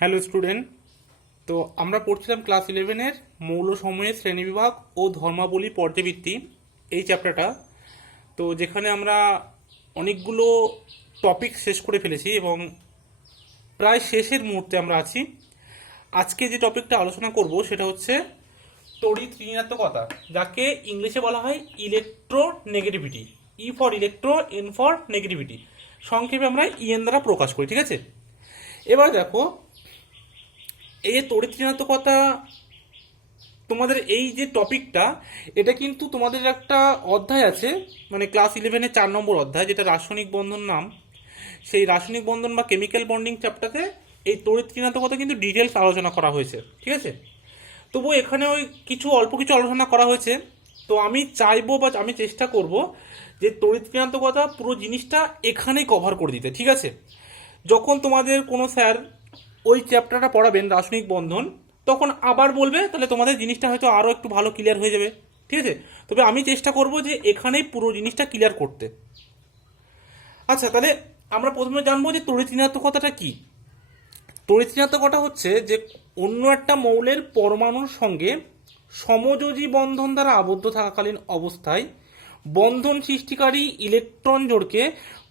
Hello student. তো আমরা পড়ছিলাম ক্লাস 11-এর মৌলসমূহের শ্রেণীবিভাগ ও ধর্মাবলী পর্যাবৃত্তি এই চ্যাপ্টারটা। তো যেখানে আমরা অনেকগুলো টপিক শেষ করে ফেলেছি এবং প্রায় শেষের মুহূর্তে আমরা আছি। আজকে যে টপিকটা আলোচনা করব সেটা হচ্ছে তড়িৎ ঋণাত্মকতা, যাকে ইংলিশে বলা হয় electronegativity. E for electro, N for negativity, সংক্ষেপে আমরা ইএন দ্বারা প্রকাশ করি। ঠিক আছে, এবার দেখো এই যে তড়িৎ ঋণাত্মকতা, তোমাদের এই যে টপিকটা, এটা কিন্তু তোমাদের একটা অধ্যায় আছে, মানে ক্লাস 11-এর 4 নম্বর অধ্যায়, যেটা রাসায়নিক বন্ধন নাম। সেই রাসায়নিক বন্ধন বা কেমিক্যাল বন্ডিং চ্যাপ্টারে এই তড়িৎ ঋণাত্মকতা কিন্তু ডিটেলস আলোচনা করা হয়েছে। ঠিক আছে, তবু এখানে ওই অল্প কিছু আলোচনা করা হয়েছে। তো আমি চাইবো বা আমি চেষ্টা করব যে তড়িৎ ঋণাত্মকতা পুরো জিনিসটা এখানেই কভার করে দিতে। ঠিক আছে, যখন তোমাদের কোনো স্যার ওই চ্যাপ্টারটা পড়াবেন রাসায়নিক বন্ধন, তখন আবার বলবে, তাহলে তোমাদের জিনিসটা হয়তো আরও একটু ভালো ক্লিয়ার হয়ে যাবে। ঠিক আছে, তবে আমি চেষ্টা করব যে এখানেই পুরো জিনিসটা ক্লিয়ার করতে। আচ্ছা, তাহলে আমরা প্রথমে জানবো যে তড়িৎ ঋণাত্মকতাটা কি। তড়িৎ ঋণাত্মকতা হচ্ছে যে অন্য একটা মৌলের পরমাণুর সঙ্গে সমযোজী বন্ধন দ্বারা আবদ্ধ থাকাকালীন অবস্থায় বন্ধন সৃষ্টিকারী ইলেকট্রন জোড়কে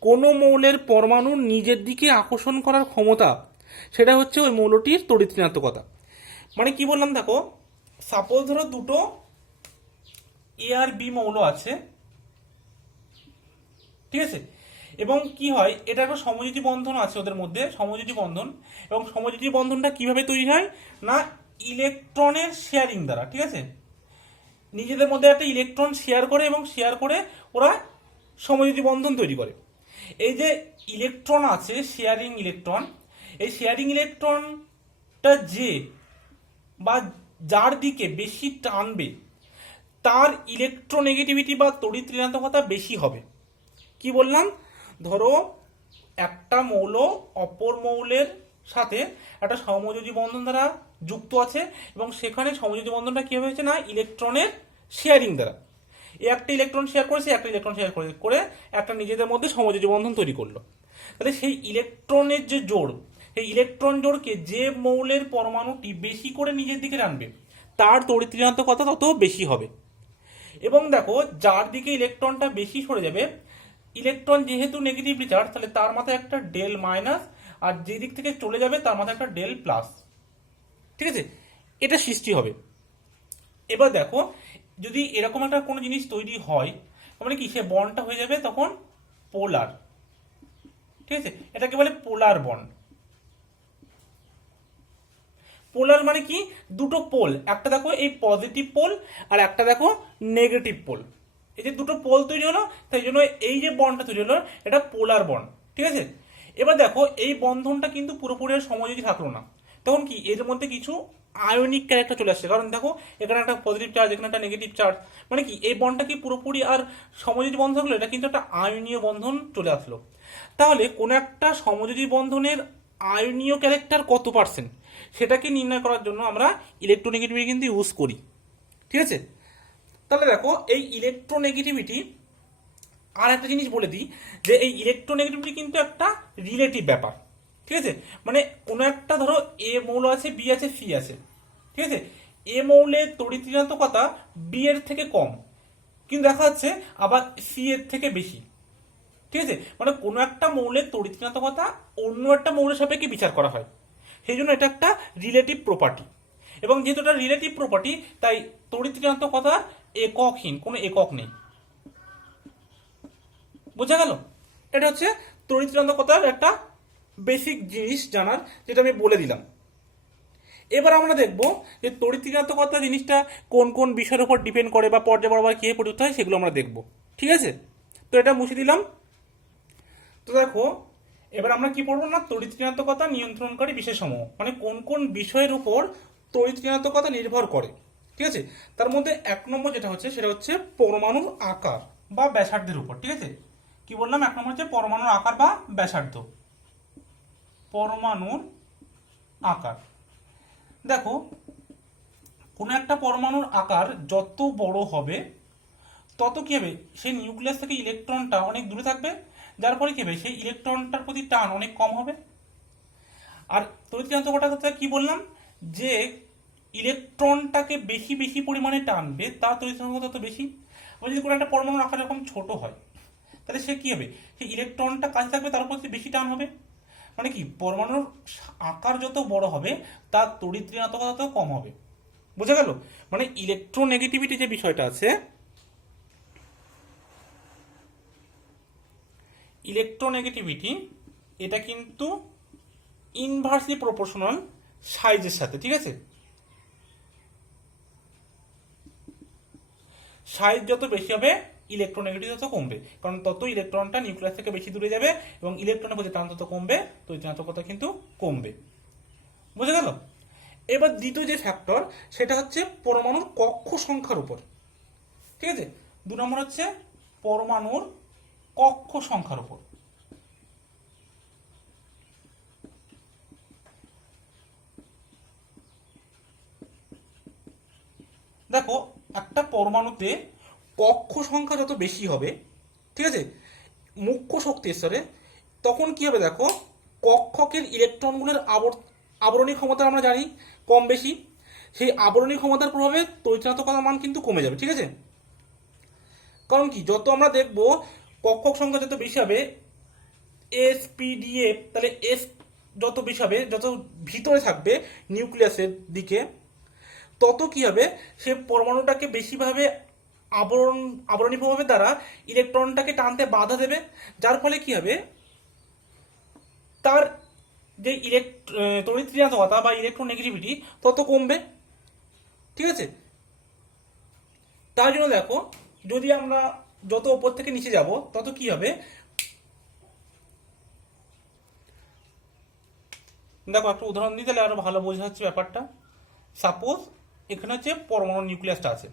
কোনো মৌলের পরমাণুর নিজের দিকে আকর্ষণ করার ক্ষমতা, সেটা হচ্ছে ওই মৌলটির তড়িৎ ঋণাত্মকতা। মানে কি বললাম দেখো, সাপোজ ধরো দুটো এ আর বি মৌল আছে। ঠিক আছে, এবং কি হয়, এটা একটা সমযোজী বন্ধন আছে ওদের মধ্যে, সমযোজী বন্ধন। এবং সমযোজী বন্ধনটা কিভাবে তৈরি হয় না, ইলেকট্রনের শেয়ারিং দ্বারা। ঠিক আছে, নিজেদের মধ্যে একটা ইলেকট্রন শেয়ার করে এবং শেয়ার করে ওরা সমযোজী বন্ধন তৈরি করে। এই যে ইলেকট্রন আছে, শেয়ারিং ইলেকট্রন, এই শেয়ারিং ইলেকট্রনটা যে বা যার দিকে বেশি টানবে তার ইলেকট্রোনেগেটিভিটি বা তড়িৎ ঋণাত্মকতা বেশি হবে। কি বললাম, ধরো একটা মৌল অপর মৌলের সাথে একটা সমযোজী বন্ধন দ্বারা যুক্ত আছে এবং সেখানে সমযোজী বন্ধনটা কি হয়েছে না, ইলেকট্রনের শেয়ারিং দ্বারা। একটা ইলেকট্রন শেয়ার করেছে, একটা ইলেকট্রন শেয়ার করে একটা নিজেদের মধ্যে সমযোজী বন্ধন তৈরি করলো। তাহলে সেই ইলেকট্রনের যে জোড়, সেই ইলেকট্রন জোড়কে যে মৌলের পরমাণুটি বেশি করে নিজের দিকে টানবে তার তড়িৎ ঋণাত্মকতা তত বেশি হবে। এবং দেখো, যার দিকে ইলেকট্রনটা বেশি সরে যাবে, ইলেকট্রন যেহেতু নেগেটিভলি চার্জ, তাহলে তার মাথায় একটা ডেল মাইনাস, আর যে দিক থেকে চলে যাবে তার মাথায় একটা ডেল প্লাস। ঠিক আছে, এটা সৃষ্টি হবে। এবার দেখো, যদি এরকম একটা কোনো জিনিস তৈরি হয়, মানে কি, সে বন্ডটা হয়ে যাবে তখন পোলার। ঠিক আছে, এটাকে বলে পোলার বন্ড। পোলার মানে কি, দুটো পোল, একটা দেখো এই পজিটিভ পোল আর একটা দেখো নেগেটিভ পোল। এই যে দুটো পোল তৈরি হলো, তাই জন্য এই যে বন্ডটা তৈরি হলো এটা পোলার বন্ড। ঠিক আছে, এবার দেখো এই বন্ধনটা কিন্তু পুরোপুরি আর সমযোজী থাকলো না, তখন কি এর মধ্যে কিছু আয়নিক ক্যারেক্টার চলে আসছে। কারণ দেখো, এখানে একটা পজিটিভ চার্জ, এখানে একটা নেগেটিভ চার্জ, মানে কি এই বন্ডটা কি পুরোপুরি আর সমযোজী বন্ধন থাকলো, এটা কিন্তু একটা আয়নীয় বন্ধন চলে আসলো। তাহলে কোন একটা সমযোজী বন্ধনের আয়নীয় ক্যারেক্টার কত পার্সেন্ট, সেটাকে নির্ণয় করার জন্য আমরা ইলেকট্রোনেগেটিভিটি কিন্তু ইউজ করি। ঠিক আছে, তাহলে দেখো এই ইলেকট্রোনেগেটিভিটি, আর একটা জিনিস বলে দিই যে এই ইলেকট্রোনেগেটিভিটি কিন্তু একটা রিলেটিভ ব্যাপার। ঠিক আছে, মানে কোনো একটা ধরো এ মৌল আছে, বি আছে, সি আছে। ঠিক আছে, এ মৌলের তড়িৎ ঋণাত্মকতা বি এর থেকে কম, কিন্তু দেখা যাচ্ছে আবার সি এর থেকে বেশি। ঠিক আছে, মানে কোনো একটা মৌলের তড়িৎ ঋণাত্মকতা অন্য একটা মৌলের সাপেক্ষে বিচার করা হয়, সেই জন্য এটা একটা রিলেটিভ প্রপার্টি। এবং যেহেতু এটা রিলেটিভ প্রপার্টি, তাই তড়িৎ ঋণাত্মকতার এককহীন, কোনো একক নেই। বোঝা গেল? এটা হচ্ছে তড়িৎ ঋণাত্মকতার একটা বেসিক জিনিস জানার, যেটা আমি বলে দিলাম। এবার আমরা দেখব যে তড়িৎ ঋণাত্মকতা জিনিসটা কোন কোন বিষয়ের উপর ডিপেন্ড করে বা পর্যায় বরাবর কিভাবে পরিবর্তন হয়, সেগুলো আমরা দেখব। ঠিক আছে, তো এটা মুছে দিলাম। তো দেখো, এবার আমরা কি পড়বো না, তড়িৎ ঋণাত্মকতা নিয়ন্ত্রণকারী বিশেষসমূহ, মানে কোন কোন বিষয়ের উপর তড়িৎ ঋণাত্মকতা নির্ভর করে। ঠিক আছে, তার মধ্যে 1 নম্বর যেটা হচ্ছে সেটা হচ্ছে পরমাণুর আকার বা ব্যাসার্ধের উপর। ঠিক আছে, কি বললাম, 1 নম্বর হচ্ছে পরমাণুর আকার বা ব্যাসার্ধ। পরমাণুর আকার, দেখো কোনো একটা পরমাণুর আকার যত বড় হবে তত কি হবে, সেই নিউক্লিয়াস থেকে ইলেকট্রনটা অনেক দূরে থাকবে, যার ফলে কি হবে, সেই ইলেকট্রনটার প্রতি টান অনেক কম হবে। আর তড়িৎচুম্বকতা কি বললাম, যে ইলেকট্রনটাকে বেশি বেশি পরিমাণে টানবে তার তড়িৎচুম্বকতা তত বেশি। আবার যদি কোনো একটা পরমাণুর আকার এরকম ছোট হয়, তাহলে সে কি হবে, সেই ইলেকট্রনটা কাছে থাকবে, তার উপর বেশি টান হবে। মানে কি, পরমাণুর আকার যত বড় হবে তার তড়িৎ ঋণাত্মকতা তত কম হবে। বোঝা গেল? মানে ইলেকট্রোনেগেটিভিটি যে বিষয়টা আছে, ইলেকট্রোনেগেটিভিটি এটা কিন্তু ইনভার্সলি প্রপোর্শনাল সাইজের সাথে, ঠিক আছে? সাইজ যত বেশি হবে ইলেকট্রোনেগেটিভিটি তত কমবে, কারণ তত ইলেকট্রনটা নিউক্লিয়াস থেকে বেশি দূরে যাবে এবং ইলেকট্রনের প্রতি টান তত কমবে, তো ঋণাত্মকতা কিন্তু কমবে। বুঝে গেল? এবার দ্বিতীয় যে ফ্যাক্টর সেটা হচ্ছে পরমাণুর কক্ষ সংখ্যার উপর, ঠিক আছে? 2 নম্বর হচ্ছে পরমাণুর কক্ষ সংখ্যার উপর। দেখো, একটা পরমাণুতে কক্ষ সংখ্যা যত বেশি হবে, ঠিক আছে, মুখ্য শক্তি স্তরে, তখন কি হবে দেখো, কক্ষকের ইলেকট্রনগুলোর আবরণী ক্ষমতা আমরা জানি কম বেশি, সেই আবরণী ক্ষমতার প্রভাবে তড়িৎচুম্বকতার মান কিন্তু কমে যাবে, ঠিক আছে? কারণ কি, যত আমরা দেখব কক্ষক সংখ্যা যত বেশি হবে, এস পি ডি এফ, তাহলে এস যত বেশি হবে, যত ভিতরে থাকবে নিউক্লিয়াসের দিকে, তত কি হবে, সে পরমাণুটাকে বেশিভাবে আবরণী প্রভাবের দ্বারা ইলেকট্রনটাকে টানতে বাধা দেবে, যার ফলে কি হবে, তার যে তড়িৎ ঋণাত্মকতা বা ইলেকট্রোনেগেটিভিটি তত কমবে, ঠিক আছে? তার জন্য দেখো, যদি আমরা যত উপর থেকে নিচে যাব তত কি হবে, দেখো একটা উদাহরণ দিই তাহলে আরো ভালো বোঝা যাচ্ছে ব্যাপারটা। সাপোজ এখানে হচ্ছে পরমাণু নিউক্লিয়াসটা আছে,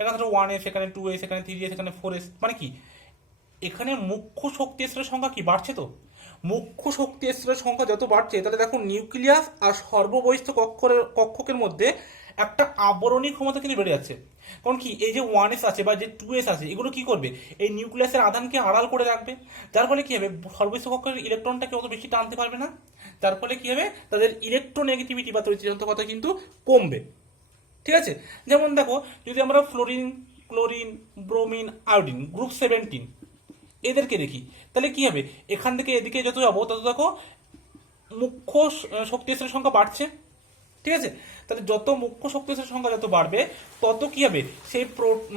এখানে ধরো 1s, এখানে 2s, এখানে 3s, এখানে 4s, মানে কি, এখানে মুখ্য শক্তি স্তরের সংখ্যা কি বাড়ছে, তো মুখ্য শক্তি স্তরের সংখ্যা যত বাড়ছে, তাহলে দেখো নিউক্লিয়াস আর সর্ববহিস্থ কক্ষকের মধ্যে একটা আবরণী ক্ষমতা কিন্তু বেড়ে যাচ্ছে। কারণ কি, এই যে 1s আছে বা যে 2s আছে, এগুলো কি করবে, এই নিউক্লিয়াসের আধানকে আড়াল করে রাখবে, যার ফলে কি হবে, সর্ববহিস্থ কক্ষের ইলেকট্রনটাকে অত বেশি টানতে পারবে না, যার ফলে কি হবে, তাদের ইলেকট্রোনেগেটিভিটি বা তড়িৎচুম্বকতা কিন্তু কমবে, ঠিক আছে? যেমন দেখো, যদি আমরা fluorine, chlorine, bromine, iodine, group 17 এদেরকে দেখি, তাহলে কি হবে, এখান থেকে এদিকে যত যাবো তত দেখো মুখ্য শক্তি স্তরের সংখ্যা বাড়ছে, ঠিক আছে? তাহলে যত মুখ্য শক্তি স্তরের সংখ্যা যত বাড়বে, তত কি হবে, সেই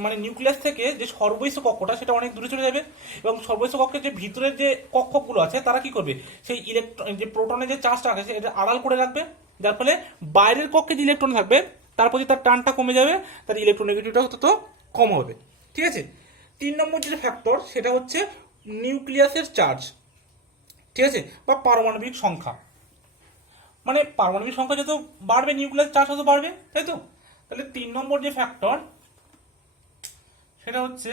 মানে নিউক্লিয়াস থেকে যে সর্বহিস্থ কক্ষটা সেটা অনেক দূরে চলে যাবে, এবং সর্বহিস্থ কক্ষের যে ভিতরের যে কক্ষগুলো আছে তারা কি করবে, সেই ইলেকট্রন যে প্রোটনের যে চার্জটা আছে এটা আড়াল করে রাখবে, যার ফলে বাইরের কক্ষে যে ইলেকট্রন থাকবে তার প্রতি তার টানটা কমে যাবে, তার ইলেকট্রোনেগেটিভিটাও তত কম হবে, ঠিক আছে? 3 নম্বর যে ফ্যাক্টর সেটা হচ্ছে নিউক্লিয়াসের চার্জ, ঠিক আছে, বা পারমাণবিক সংখ্যা। মানে পারমাণবিক সংখ্যা যত বাড়বে নিউক্লিয়াস চার্জ তত বাড়বে, তাই তো? তাহলে 3 নম্বর যে ফ্যাক্টর সেটা হচ্ছে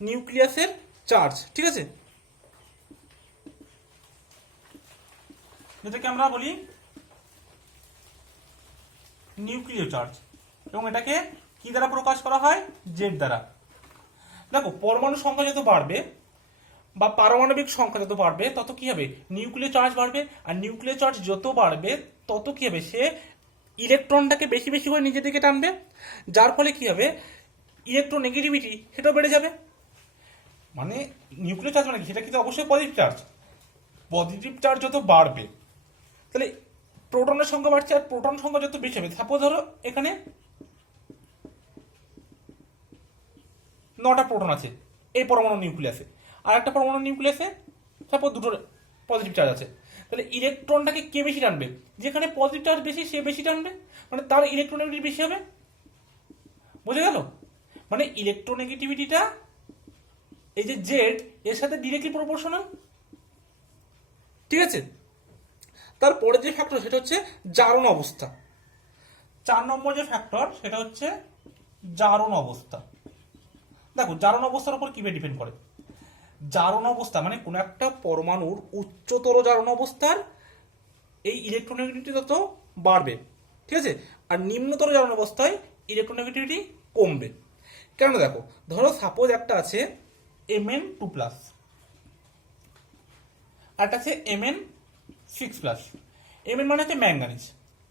নিউক্লিয়াসের চার্জ, ঠিক আছে, যেটাকে আমরা বলি নিউক্লিয় চার্জ, এবং এটাকে কি দ্বারা প্রকাশ করা হয়, জেড দ্বারা। দেখো, পরমাণু সংখ্যা যত বাড়বে বা পারমাণবিক সংখ্যা যত বাড়বে তত কি হবে, নিউক্লিয় চার্জ বাড়বে, আর নিউক্লিয় চার্জ যত বাড়বে তত কি হবে, সে ইলেকট্রনটাকে বেশি বেশি করে নিজের দিকে টানবে, যার ফলে কি হবে, ইলেকট্রোনেগেটিভিটি সেটাও বেড়ে যাবে। মানে নিউক্লিয় চার্জ মানে কি, সেটা কিন্তু অবশ্যই পজিটিভ চার্জ, পজিটিভ চার্জ যত বাড়বে তাহলে প্রোটনের সংখ্যা বাড়ছে, আর প্রোটন সংখ্যা যত বেশি হবে, সাপোজ ধরো এখানে 9টা প্রোটন আছে এই পরমাণু নিউক্লিয়াসে, আর একটা পরমাণু নিউক্লিয়াসে সাপোজ 2টো পজিটিভ চার্জ আছে, তাহলে ইলেকট্রনটাকে কে বেশি টানবে, যেখানে পজিটিভ চার্জ বেশি সে বেশি টানবে, মানে তার ইলেকট্রোনেগেটিভিটি বেশি হবে। বুঝে গেল? মানে ইলেকট্রোনেগেটিভিটিটা এই যে জেড এর সাথে ডিরেক্টলি প্রপোর্শনাল, ঠিক আছে? তারপরে যে ফ্যাক্টর সেটা হচ্ছে জারণ অবস্থা। 4 নম্বর যে ফ্যাক্টর সেটা হচ্ছে জারণ অবস্থা। দেখো, জারণ অবস্থার উপর কিভাবে ডিপেন্ড করে, জারণ অবস্থা মানে কোন একটা পরমাণুর উচ্চতর জারণ অবস্থার এই ইলেকট্রোনেগেটিভিটি তত বাড়বে, ঠিক আছে, আর নিম্নতর জারণ অবস্থায় ইলেকট্রোনেগেটিভিটি কমবে। কেন, দেখো, ধরো সাপোজ একটা আছে Mn2+, আর একটা আছে Mn6+, Mn মানে হচ্ছে ম্যাঙ্গানিজ।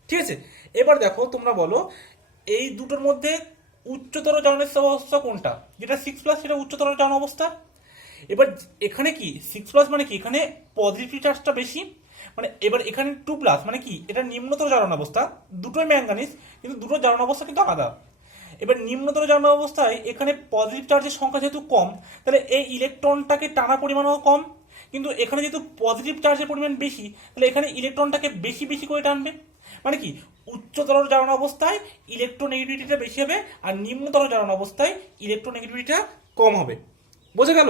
ঠিক আছে, এবার দেখো তোমরা বলো এই দুটোর মধ্যে উচ্চতর জারণ অবস্থা কোনটা? যেটা 6+ সেটা উচ্চতর জারণ অবস্থা। এবার এখানে কি 6+ মানে কি, এখানে পজিটিভ চার্জটা বেশি, মানে এবার এখানে 2+ মানে কি, এটা নিম্নতর জারণ অবস্থা, দুটোই ম্যাঙ্গানিজ কিন্তু দুটো জারণ অবস্থা কিন্তু আলাদা। এবার নিম্নতর জারণ অবস্থায় এখানে পজিটিভ চার্জের সংখ্যা যেহেতু কম, তাহলে এই ইলেকট্রনটাকে টানা পরিমাণও কম, কিন্তু এখানে যেহেতু পজিটিভ চার্জের পরিমাণ বেশি, তাহলে এখানে ইলেকট্রনটাকে বেশি বেশি করে টানবে। মানে কি, উচ্চতর জারণ অবস্থায় ইলেকট্রোনেগেটিভিটিটা বেশি হবে, আর নিম্নতর জারণ অবস্থায় ইলেকট্রোনেগেটিভিটিটা কম হবে। বোঝা গেল?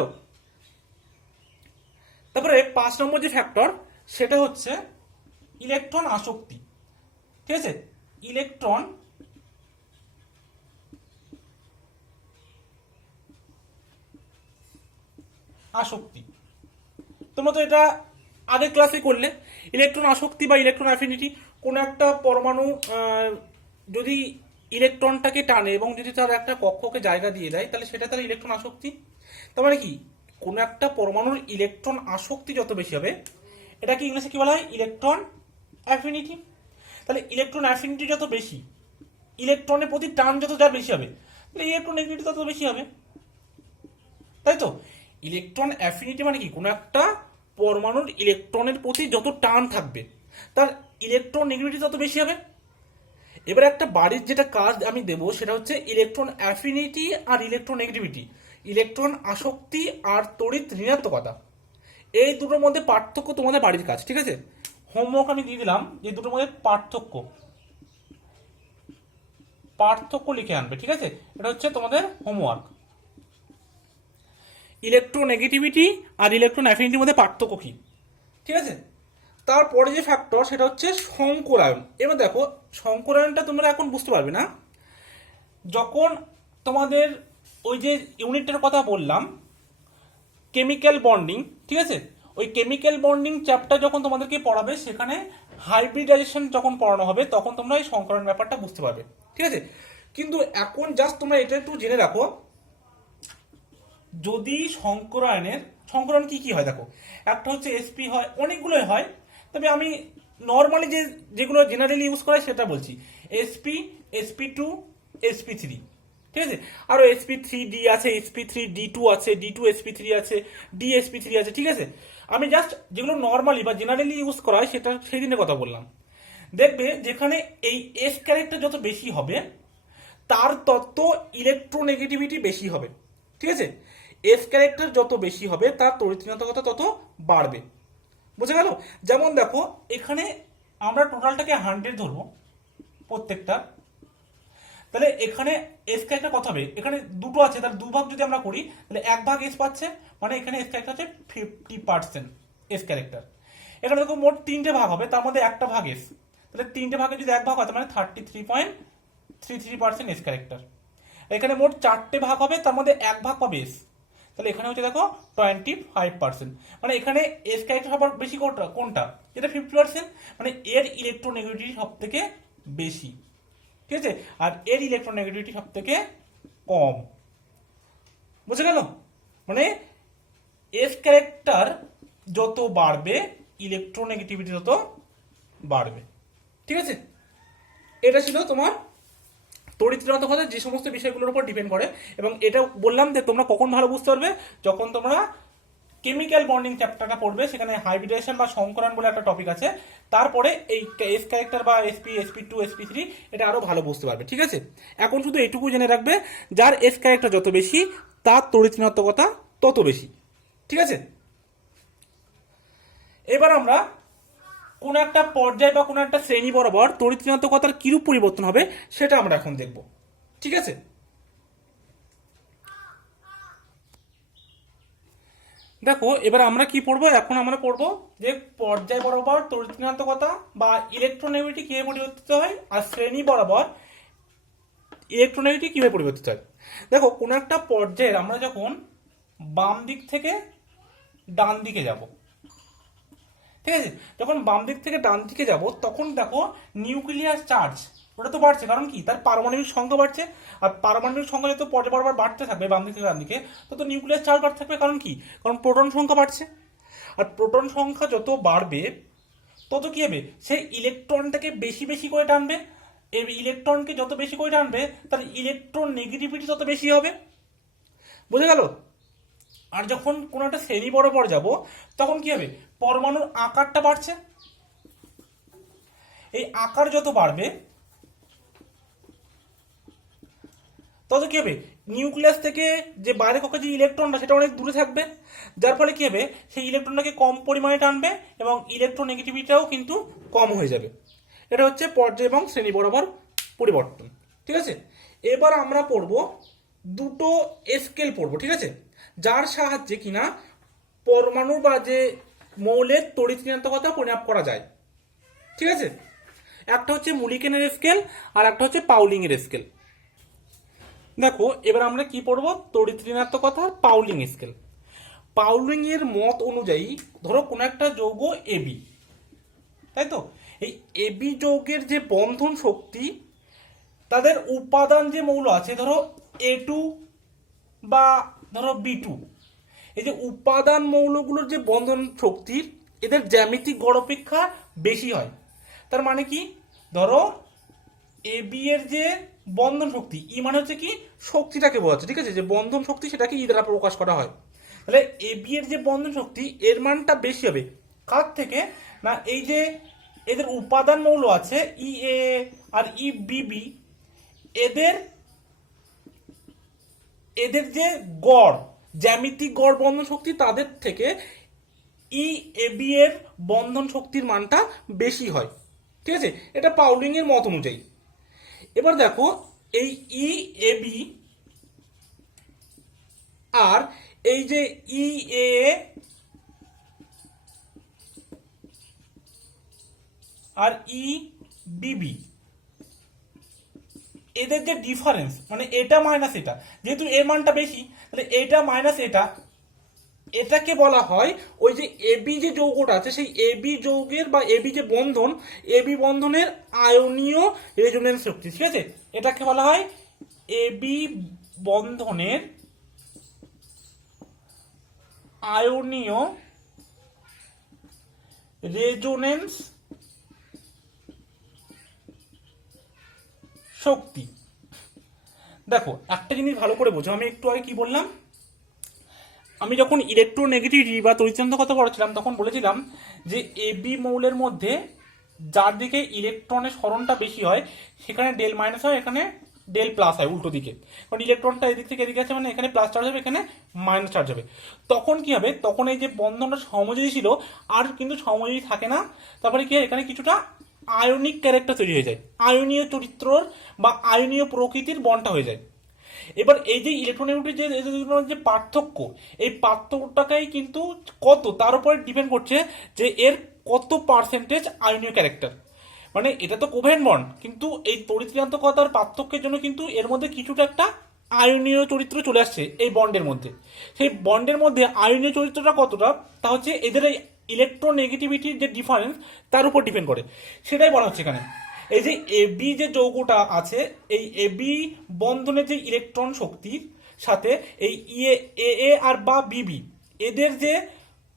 তারপরে 5 নম্বর যে ফ্যাক্টর সেটা হচ্ছে ইলেকট্রন আসক্তি। ঠিক আছে, ইলেকট্রন আসক্তি। তোমরা তো এটা আগের ক্লাসে করলে। ইলেকট্রন আসক্তি বা ইলেকট্রন অ্যাফিনিটি, কোন একটা পরমাণু যদি ইলেকট্রনটাকে টানে এবং যদি তার একটা কক্ষকে জায়গা দিয়ে দেয়, তাহলে সেটা তার ইলেকট্রন আসক্তি। তার মানে কি, কোন একটা পরমাণুর ইলেকট্রন আসক্তি যত বেশি হবে, এটাকে ইংলিশে কি বলা হয়? Electron affinity. তাহলে ইলেকট্রন অ্যাফিনিটি যত বেশি, ইলেকট্রনের প্রতি টান যত যার বেশি হবে, তাহলে ইলেকট্রন নেগেটিভিটি তত বেশি হবে, তাই তো? ইলেকট্রন অ্যাফিনিটি মানে কি, কোনো একটা পরমাণুর ইলেকট্রনের প্রতি যত টান থাকবে, তার ইলেকট্রন নেগেটিভিটি তত বেশি হবে। এবার একটা বাড়ির যেটা কাজ আমি দেবো সেটা হচ্ছে ইলেকট্রন অ্যাফিনিটি আর ইলেকট্রন নেগেটিভিটি, ইলেকট্রন আসক্তি আর তড়িৎ ঋণাত্মকতা, এই দুটোর মধ্যে পার্থক্য তোমাদের বাড়ির কাজ। ঠিক আছে, হোমওয়ার্ক আমি দিয়ে দিলাম যে দুটোর মধ্যে পার্থক্য পার্থক্য লিখে আনবে। ঠিক আছে, এটা হচ্ছে তোমাদের হোমওয়ার্ক। ইলেকট্রোনেগেটিভিটি আর ইলেকট্রন অ্যাফিনিটির মধ্যে পার্থক্য কি? ঠিক আছে, তারপরে যে ফ্যাক্টর সেটা হচ্ছে সংকরায়ন। এবার দেখো, সংকরায়নটা তোমরা এখন বুঝতে পারবে না। যখন তোমাদের ওই যে ইউনিটটার কথা বললাম কেমিক্যাল বন্ডিং, ঠিক আছে, ওই কেমিক্যাল বন্ডিং চ্যাপ্টার যখন তোমাদেরকে পড়াবে, সেখানে হাইব্রিডাইজেশন যখন পড়ানো হবে, তখন তোমরা এই সংকরণ ব্যাপারটা বুঝতে পারবে। ঠিক আছে, কিন্তু এখন জাস্ট তোমরা এটা একটু জেনে রাখো, যদি সংকরায়ন কি কি হয় দেখো, একটা হচ্ছে এসপি হয়, অনেকগুলোই হয়, তবে আমি নর্মালি যেগুলো জেনারেলি ইউজ করে সেটা বলছি। এসপি, sp2, sp3, ঠিক আছে, আরো sp3d আছে, sp3d2 আছে, d2 sp3 আছে, dsp3 আছে। ঠিক আছে, আমি জাস্ট যেগুলো নর্মালি বা জেনারেলি ইউজ করা হয় সেটা সেই দিনের কথা বললাম। দেখবে যেখানে এই এস ক্যারেক্টার যত বেশি হবে, তার তত ইলেকট্রোনেগেটিভিটি বেশি হবে। ঠিক আছে, এস ক্যারেক্টার যত বেশি হবে, তার তড়িৎ ঋণাত্মকতা তত বাড়বে। বুঝে গেল? যেমন দেখো, এখানে আমরা টোটালটাকে 100 ধরবো প্রত্যেকটা, তাহলে এখানে এস ক্যারেক্টার কত হবে? এখানে দুটো আছে, তাহলে দুভাগ যদি আমরা করি, তাহলে 1 ভাগ এস পাচ্ছে, মানে এখানে এস ক্যারেক্টার হচ্ছে 50% এস ক্যারেক্টার। এখানে দেখো মোট 3টে ভাগ হবে, তার মধ্যে 1 ভাগ এস, তাহলে 3টে ভাগে যদি 1 ভাগ হয়, মানে 33.33% এস ক্যারেক্টার। এখানে মোট 4টে ভাগ হবে, তার মধ্যে 1 ভাগ পাবে এস, তাহলে এখানে হচ্ছে দেখো 25%। মানে এখানে এস ক্যারেক্টার সবার বেশি কোনটা? এটা 50%, মানে এর ইলেকট্রোনেগেটিভিটি সব থেকে বেশি। ঠিক আছে, আর এর ইলেকট্রোনেগেটিভিটি সব থেকে কম। বুঝে গেল? মানে এস ক্যারেক্টার যত বাড়বে, ইলেকট্রোনেগেটিভিটি তত বাড়বে। ঠিক আছে, এটা ছিল তোমার তড়িৎ ঋণাত্মকতা, যে সমস্ত বিষয়গুলোর উপর ডিপেন্ড করে। এবং এটা বললাম যে তোমরা কখন ভালো বুঝতে পারবে, যখন তোমরা কেমিক্যাল বন্ডিং চ্যাপ্টারটা পড়বে, সেখানে হাইব্রিডেশন বা সংকরণ বলে একটা টপিক আছে, তারপরে এই এস ক্যারেক্টার বা এসপি, sp2, sp3 এটা আরো ভালো বুঝতে পারবে। ঠিক আছে, এখন শুধু এইটুকু জেনে রাখবে, যার এস ক্যারেক্টার যত বেশি, তার তড়িৎ ঋণাত্মকতা তত বেশি। ঠিক আছে, এবার আমরা কোন একটা পর্যায় বা কোন একটা শ্রেণী বরাবর তড়িৎ ঋণাত্মকতার কিরূপ পরিবর্তন হবে সেটা আমরা এখন দেখব। ঠিক আছে, দেখো এবার আমরা কি পড়বো, এখন আমরা পড়বো যে পর্যায় বরাবর তড়িৎ ঋণাত্মকতা বা ইলেকট্রোনেগেটিভিটি কিভাবে পরিবর্তিত হয়, আর শ্রেণী বরাবর ইলেকট্রোনেগেটিভিটি কিভাবে পরিবর্তিত হয়। দেখো, কোন একটা পর্যায়ের আমরা যখন বাম দিক থেকে ডান দিকে যাব, ঠিক আছে, যখন বাম দিক থেকে ডান দিকে যাব, তখন দেখো নিউক্লিয়ার চার্জ ওটা তো বাড়ছে, কারণ কি, তার পারমাণবিক সংখ্যা বাড়ছে। আর পারমাণবিক সংখ্যা যত পর্যায় বরাবর বাড়তে থাকবে বাম দিক থেকে ডান দিকে, তত নিউক্লিয়ার চার্জ বাড়তে থাকবে। কারণ কি, কারণ প্রোটন সংখ্যা বাড়ছে। আর প্রোটন সংখ্যা যত বাড়বে, তত কি হবে, সেই ইলেকট্রনটাকে বেশি বেশি করে টানবে। এই ইলেকট্রনকে যত বেশি করে টানবে তার ইলেকট্রন নেগেটিভিটি তত বেশি হবে। বুঝে গেল? আর যখন কোনো একটা শ্রেণী বরাবর যাব তখন কি হবে, পরমাণুর আকারটা বাড়ছে। এই আকার যত বাড়বে তত কি হবে, নিউক্লিয়াস থেকে যে বাইরে কক্ষে যে ইলেকট্রনটা সেটা অনেক দূরে থাকবে, যার ফলে কি হবে, সেই ইলেকট্রনটাকে কম পরিমাণে টানবে এবং ইলেকট্রোনেগেটিভিটিটাও কিন্তু কম হয়ে যাবে। এটা হচ্ছে পর্যায় এবং শ্রেণী বরাবর পরিবর্তন। ঠিক আছে, এবার আমরা পড়ব দুটো স্কেল পড়ব। ঠিক আছে, যার সাহায্যে কিনা পরমাণু বা যে মৌলের তড়িৎ ঋণাত্মকতা পরিমাপ করা যায়। ঠিক আছে, একটা হচ্ছে মুলিকেনের স্কেল আর একটা হচ্ছে পাউলিং এর স্কেল। দেখো এবার আমরা কি পড়ব, তড়িৎ ঋণাত্মকতা আর পাউলিং স্কেল। পাউলিং এর মত অনুযায়ী ধরো কোনো একটা যৌগ এবি, তাই তো, এই এবি যৌগের যে বন্ধন শক্তি, তাদের উপাদান যে মৌল আছে ধরো A2 বা ধরো B2, এই যে উপাদান মৌলগুলোর যে বন্ধন শক্তি এদের জ্যামিতিক গড় অপেক্ষা বেশি হয়। তার মানে কি, ধরো এবি এর যে বন্ধন শক্তি, ই মানে হচ্ছে কি শক্তিটাকে বোঝাচ্ছে। ঠিক আছে, যে বন্ধন শক্তি সেটাকে ই দ্বারা প্রকাশ করা হয়। তাহলে এবি এর যে বন্ধন শক্তি এর মানটা বেশি হবে কার থেকে, না এই যে এদের উপাদান মৌল আছে ই এ আর ই বিবি, এদের এদের যে গড় জ্যামিতিক গড় বন্ধন শক্তি তাদের থেকে ই এবি এর বন্ধন শক্তির মানটা বেশি হয়। ঠিক আছে, এটা পাউলিং এর মত অনুযায়ী। এবার দেখো এই ই এবি আর এই যে ই এ আর ই বিবি, এদের যে ডিফারেন্স মানে এটা মাইনাস এটা, যেহেতু এর মানটা বেশি তাহলে এটা মাইনাস এটা, এটাকে বলা হয় ওই যে এবি যে যৌগটা আছে সেই এবি যৌগের বা এবি যে বন্ধন, এবি বন্ধনের আয়নীয় রেজোনেন্স শক্তি। ঠিক আছে, এটাকে বলা হয় এবি বন্ধনের আয়নীয় রেজোনেন্স শক্তি। দেখো একটা জিনিস ভালো করে বোঝো, আমি একটু আগে কি বললাম, আমি যখন ইলেকট্রোনেগেটিভিটি বা তড়িৎচন্দ্রের কথা পড়াচ্ছিলাম তখন বলেছিলাম যে এবি মৌলের মধ্যে যার দিকে ইলেকট্রনের সরণটা বেশি হয় সেখানে ডেল মাইনাস হয়, এখানে ডেল প্লাস হয় উল্টো দিকে, কারণ ইলেকট্রনটা এদিক থেকে এদিকে আছে মানে এখানে প্লাস চার্জ হবে এখানে মাইনাস চার্জ হবে। তখন কি হবে, তখন এই যে বন্ধনটা সমযোজী ছিল আর কিন্তু সমযোজী থাকে না, তারপরে কি হয়, এখানে কিছুটা আয়নিক ক্যারেক্টার তৈরি হয়ে যায়, আয়নীয় চরিত্রর বা আয়নীয় প্রকৃতির বন্ডটা হয়ে যায়। এবার এই যে ইলেকট্রনের যে পার্থক্য, এই পার্থক্যটাকেই কিন্তু কত তার উপরে ডিপেন্ড করছে যে এর কত পার্সেন্টেজ আয়নীয় ক্যারেক্টার। মানে এটা তো কোভ্যালেন্ট বন্ড, কিন্তু এই তড়িৎ ঋণাত্মকতার পার্থক্যের জন্য কিন্তু এর মধ্যে কিছুটা একটা আয়নীয় চরিত্র চলে আসছে এই বন্ডের মধ্যে। সেই বন্ডের মধ্যে আয়নীয় চরিত্রটা কতটা তা হচ্ছে এদের এই ইলেকট্রোনেগেটিভিটির যে ডিফারেন্স তার উপর ডিপেন্ড করে, সেটাই বলা হচ্ছে এখানে। এই যে এবি যে যৌগটা আছে এই এবি বন্ধনের যে ইলেকট্রন শক্তির সাথে এই এ এ আর বা বিবি এদের যে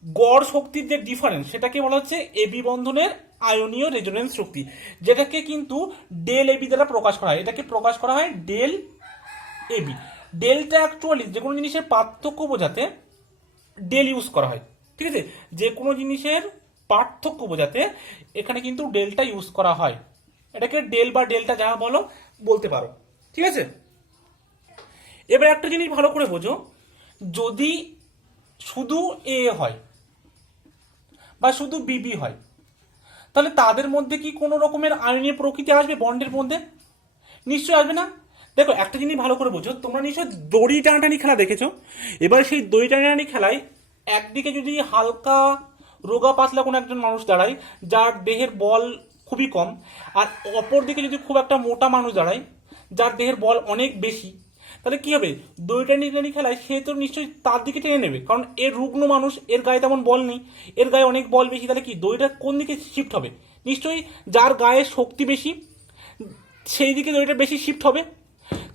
গড় শক্তির যে ডিফারেন্স সেটাকে বলা হচ্ছে এবি বন্ধনের আয়নীয় রেজোনেন্স শক্তি, যেটাকে কিন্তু ডেল এবি দ্বারা প্রকাশ করা হয়। এটাকে প্রকাশ করা হয় ডেল এবি। ডেলটা অ্যাকচুয়ালি যে কোনো জিনিসের পার্থক্য বোঝাতে ডেল ইউজ করা হয়। ঠিক আছে, যে কোনো জিনিসের পার্থক্য বোঝাতে এখানে কিন্তু ডেলটা ইউজ করা হয়, এটাকে ডেল বা ডেল্টা যা বলো বলতে পারো। ঠিক আছে, এবার একটা জিনিস ভালো করে বোঝো, যদি শুধু এ হয় বা শুধু বিবি হয় তাহলে তাদের মধ্যে কি কোনো রকমের আয়নীয় প্রকৃতি আসবে বন্ডের মধ্যে? নিশ্চয়ই আসবে না। দেখো একটা জিনিস ভালো করে বোঝো, তোমরা নিশ্চয় দড়ি টানাটানি খেলা দেখেছো। এবার সেই দড়ি টানাটানি খেলায় একদিকে যদি হালকা রোগা পাতলা কোনো একজন মানুষ দাঁড়ায় যার দেহের বল খুবই কম, আর অপর দিকে যদি খুব একটা মোটা মানুষ দাঁড়ায় যার দেহের বল অনেক বেশি, তাহলে কি হবে, দড়ি টানি খেলায় সে তো নিশ্চয়ই তার দিকে টেনে নেবে, কারণ এর রুগ্ন মানুষ, এর গায়ে তেমন বল নেই, এর গায়ে অনেক বল বেশি, তাহলে কি দড়িটা কোন দিকে শিফট হবে? নিশ্চয়ই যার গায়ে শক্তি বেশি সেই দিকে দড়িটা বেশি শিফট হবে।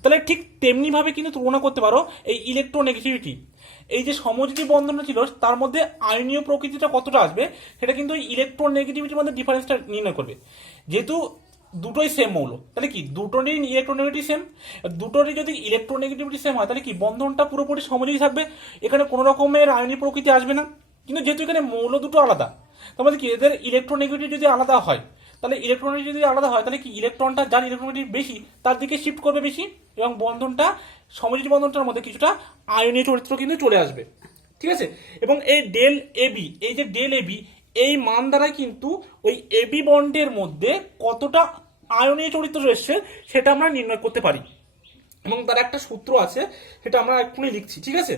তাহলে ঠিক তেমনি ভাবে কিন্তু তুলনা করতে পারো এই ইলেকট্রোনেগেটিভিটি। এই যে সমযোজী বন্ধনটা ছিল তার মধ্যে আয়নীয় প্রকৃতিটা কতটা আসবে সেটা কিন্তু ইলেকট্রোনেগেটিভিটির মধ্যে ডিফারেন্সটা নির্ণয় করবে। যেহেতু দুটোই সেম মৌল, তাহলে কি দুটোরই ইলেকট্রোনেগেটিভিটি সেম, দুটোরই যদি ইলেকট্রোনেগেটিভিটি সেম হয় তাহলে কি বন্ধনটা পুরোপুরি সমযোজী থাকবে, এখানে কোনো রকমের আয়নীয় প্রকৃতি আসবে না। কিন্তু যেহেতু এখানে মৌল দুটো আলাদা, তার মধ্যে কি এদের ইলেকট্রোনেগেটিভিটি যদি আলাদা হয় তাহলে ইলেকট্রনের যদি আলাদা হয় তাহলে কি ইলেকট্রনটা যার ইলেকট্রোনেগেটিভ বেশি তার দিকে শিফট করবে বেশি, এবং বন্ধনটা সমযোজী বন্ধনটার মধ্যে কিছুটা আয়নীয় চরিত্র কিন্তু চলে আসবে। ঠিক আছে, এবং এই ডেল এবি, এই যে ডেল এবি, এই মান দ্বারা কিন্তু ওই এবি বন্ডের মধ্যে কতটা আয়নীয় চরিত্র রয়েছে সেটা আমরা নির্ণয় করতে পারি, এবং তার একটা সূত্র আছে সেটা আমরা এক্ষুনি লিখছি। ঠিক আছে।